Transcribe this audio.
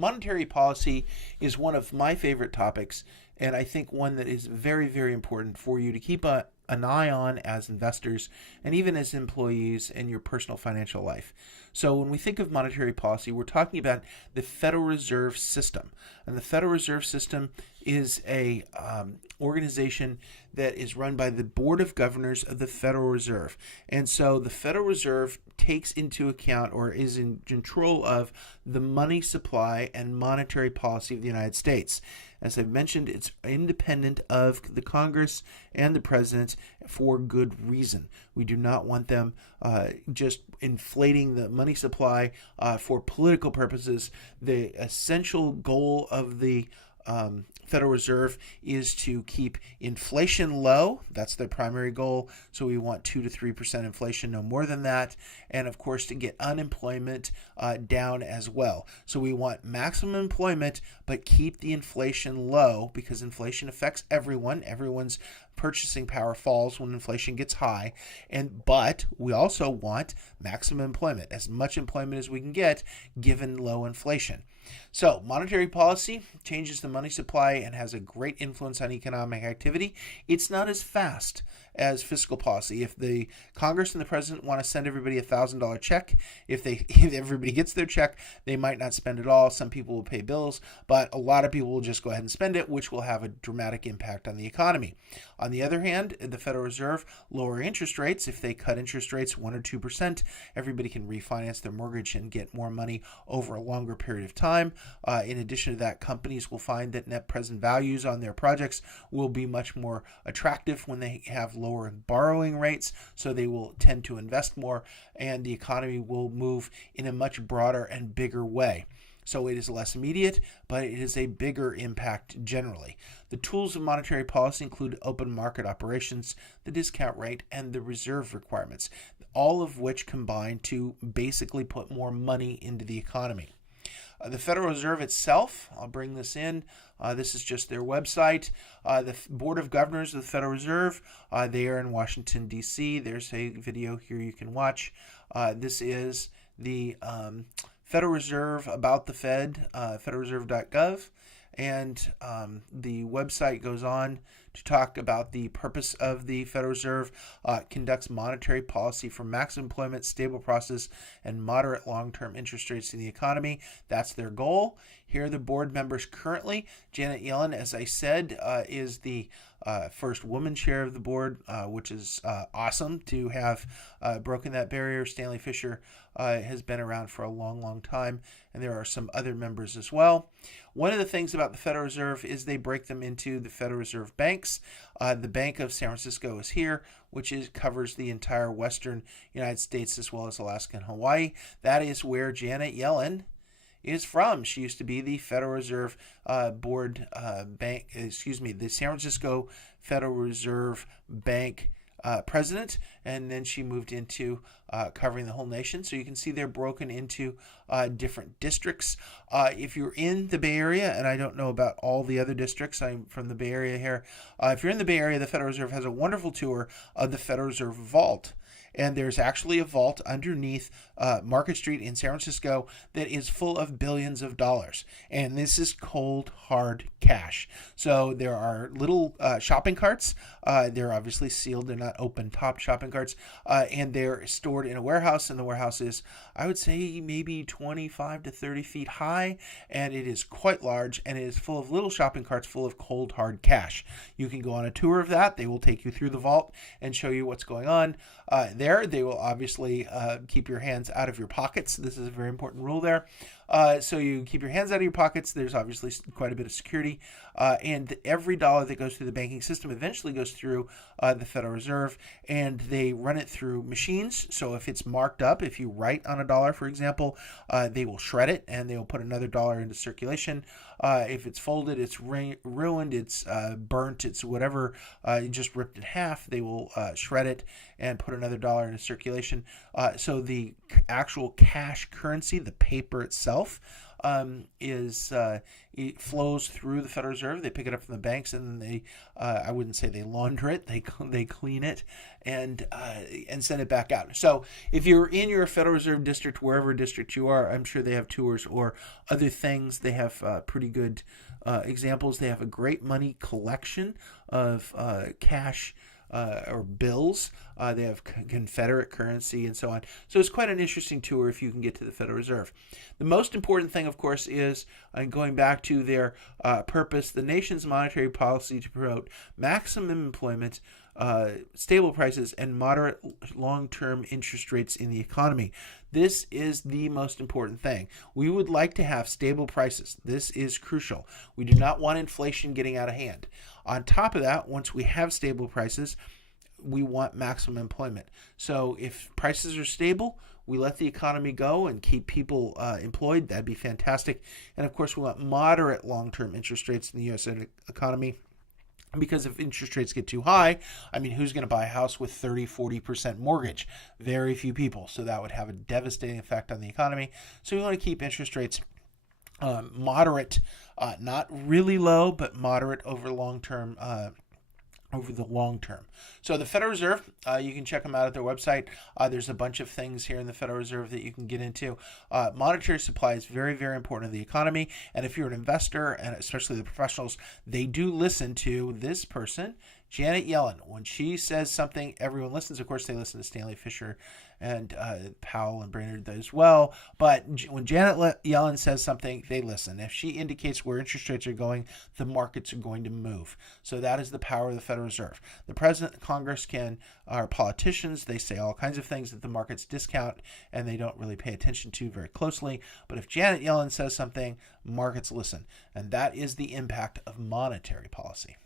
Monetary policy is one of my favorite topics, and I think one that is very, very important for you to keep an eye on as investors and even as employees in your personal financial life. So, when we think of monetary policy, we're talking about the Federal Reserve System. And the Federal Reserve System is a organization that is run by the Board of Governors of the Federal Reserve. And so the Federal Reserve takes into account or is in control of the money supply and monetary policy of the United States. As I've mentioned, it's independent of the Congress and the president for good reason. We do not want them just inflating the money supply for political purposes. The essential goal of the Federal Reserve is to keep inflation low. That's their primary goal. So we want 2 to 3% inflation, no more than that. And of course, to get unemployment down as well. So we want maximum employment, but keep the inflation low because inflation affects everyone. Everyone's purchasing power falls when inflation gets high. But we also want maximum employment, as much employment as we can get given low inflation. So monetary policy changes the money supply and has a great influence on economic activity. It's not as fast as fiscal policy. If the Congress and the president want to send everybody a $1,000 check, if everybody gets their check, they might not spend it all. Some people will pay bills, but a lot of people will just go ahead and spend it, which will have a dramatic impact on the economy. On the other hand, the Federal Reserve lower interest rates. If they cut interest rates 1 or 2%, everybody can refinance their mortgage and get more money over a longer period of time. In addition to that, companies will find that net present values on their projects will be much more attractive when they have lower borrowing rates, so they will tend to invest more, and the economy will move in a much broader and bigger way. So it is less immediate, but it is a bigger impact generally. The tools of monetary policy include open market operations, the discount rate, and the reserve requirements, all of which combine to basically put more money into the economy. The Federal Reserve itself, I'll bring this in. This is just their website. The Board of Governors of the Federal Reserve, they are in Washington, D.C. There's a video here you can watch. This is the Federal Reserve about the Fed, federalreserve.gov. And the website goes on to talk about the purpose of the Federal Reserve, conducts monetary policy for maximum employment, stable process, and moderate long-term interest rates in the economy. That's their goal. Here are the board members currently. Janet Yellen, as I said, is the first woman chair of the board, which is awesome to have broken that barrier. Stanley Fischer has been around for a long, long time, and there are some other members as well. One of the things about the Federal Reserve is they break them into the Federal Reserve banks. The Bank of San Francisco is here, which covers the entire western United States as well as Alaska and Hawaii. That is where Janet Yellen is from. She used to be the Federal Reserve Board Bank, the San Francisco Federal Reserve Bank president, and then she moved into covering the whole nation. So you can see they're broken into different districts. If you're in the Bay Area, and I don't know about all the other districts, I'm from the Bay Area here. If you're in the Bay Area, the Federal Reserve has a wonderful tour of the Federal Reserve Vault. And there's actually a vault underneath Market Street in San Francisco that is full of billions of dollars. And this is cold, hard cash. So there are little shopping carts. They're obviously sealed. They're not open-top shopping carts. And they're stored in a warehouse. And the warehouse is, I would say, maybe 25 to 30 feet high. And it is quite large. And it is full of little shopping carts full of cold, hard cash. You can go on a tour of that. They will take you through the vault and show you what's going on. There, they will obviously keep your hands out of your pockets. This is a very important rule there. So you keep your hands out of your pockets. There's obviously quite a bit of security. And every dollar that goes through the banking system eventually goes through the Federal Reserve, and they run it through machines. So if it's marked up, if you write on a dollar, for example, they will shred it and they will put another dollar into circulation. If it's folded, it's ruined, it's burnt, it's whatever, just ripped in half, they will shred it and put another dollar into circulation. So the actual cash currency, the paper itself, it flows through the Federal Reserve. They pick it up from the banks, and they I wouldn't say they launder it. They clean it and send it back out. So if you're in your Federal Reserve district, wherever district you are, I'm sure they have tours or other things. They have pretty good examples. They have a great money collection of cash or bills. They have Confederate currency and so on. So it's quite an interesting tour if you can get to the Federal Reserve. The most important thing, of course, is going back to their purpose, the nation's monetary policy to promote maximum employment, stable prices, and moderate long-term interest rates in the economy. This is the most important thing. We would like to have stable prices. This is crucial. We do not want inflation getting out of hand. On top of that, once we have stable prices, we want maximum employment. So if prices are stable, we let the economy go and keep people employed. That'd be fantastic. And of course, we want moderate long-term interest rates in the U.S. economy. Because if interest rates get too high, I mean, who's going to buy a house with 30-40% mortgage? Very few people. So that would have a devastating effect on the economy. So we want to keep interest rates moderate, not really low, but moderate over the long term. So the Federal Reserve, you can check them out at their website. There's a bunch of things here in the Federal Reserve that you can get into. Monetary supply is very, very important to the economy. And if you're an investor, and especially the professionals, they do listen to this person, Janet Yellen. When she says something, everyone listens. Of course, they listen to Stanley Fischer and Powell and Brainerd as well. But when Janet Yellen says something, they listen. If she indicates where interest rates are going, the markets are going to move. So that is the power of the Federal Reserve. The president, Congress are politicians. They say all kinds of things that the markets discount and they don't really pay attention to very closely. But if Janet Yellen says something, markets listen. And that is the impact of monetary policy.